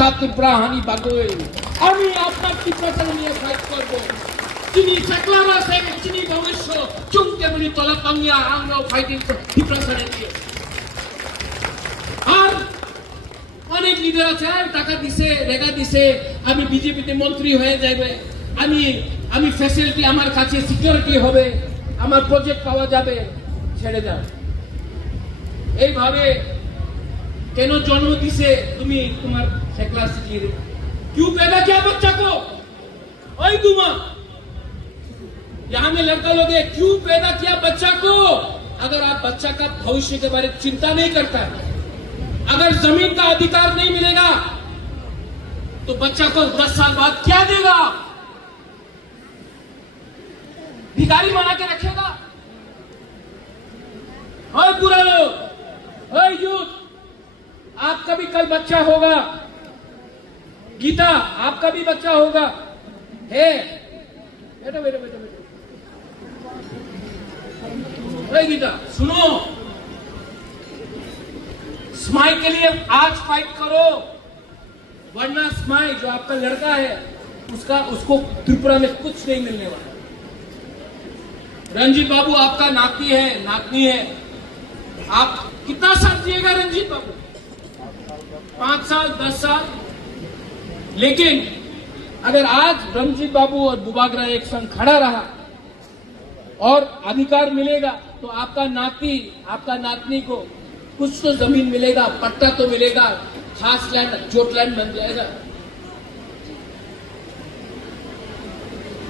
কথা ত্রিপুরা হানি বাগোই আমি আপনার ত্রিপুরা নিয়ে ফাইট করব তিনি সাকলারা সেন তিনি ভবিষ্য চুমকে বলি তলা পাঙ্গিয়া আমরাও ফাইটিং ত্রিপুরা নিয়ে আর অনেক লিডার আছে টাকা দিছে রেগা দিছে আমি বিজেপিতে মন্ত্রী হয়ে যাবে আমি ফ্যাসিলিটি আমার কাছে সিকিউরিটি হবে আমার প্রজেক্ট পাওয়া যাবে ছেড়ে দাও এইভাবে কেন जन्म दिसे তুমি তোমার शेखला सिटी क्यों पैदा किया बच्चा को ओए दुमा यहाँ में लड़का लोग है क्यों पैदा किया बच्चा को अगर आप बच्चा का भविष्य के बारे में चिंता नहीं करता अगर जमीन का अधिकार नहीं मिलेगा तो बच्चा को 10 साल बाद क्या देगा भिखारी बना के रखेगा ओए बुरा लोग ओए यूथ आपका भी कल बच्चा होगा गीता आपका भी बच्चा होगा है बेटा बेटा बेटा बेटा अरे गीता सुनो स्माइल के लिए आज फाइट करो वरना स्माइल जो आपका लड़का है उसको त्रिपुरा में कुछ नहीं मिलने वाला रंजीत बाबू आपका नातनी है आप कितना साल जिएगा रंजीत बाबू 5 साल 10 साल लेकिन अगर आज रंजीत बाबू और बुबागरा एक संग खड़ा रहा और अधिकार मिलेगा तो आपका नातनी को कुछ तो जमीन मिलेगा पट्टा तो मिलेगा खास लैंड जोट लैंड बन जाएगा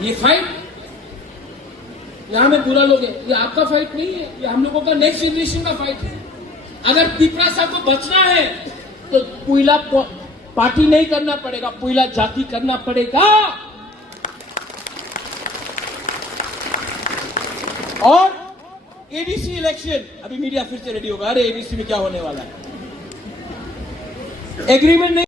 ये फाइट यहां में बुरा लोग है ये आपका फाइट नहीं है ये हम लोगों का नेक्स्ट जनरेशन का फाइट है अगर त्रिपुरा साहब को बचना है तो पुइला पार्टी नहीं करना पड़ेगा पुइला जाति करना पड़ेगा और एडीसी इलेक्शन अभी मीडिया फिर से रेडी होगा अरे एडीसी में क्या होने वाला है एग्रीमेंट नहीं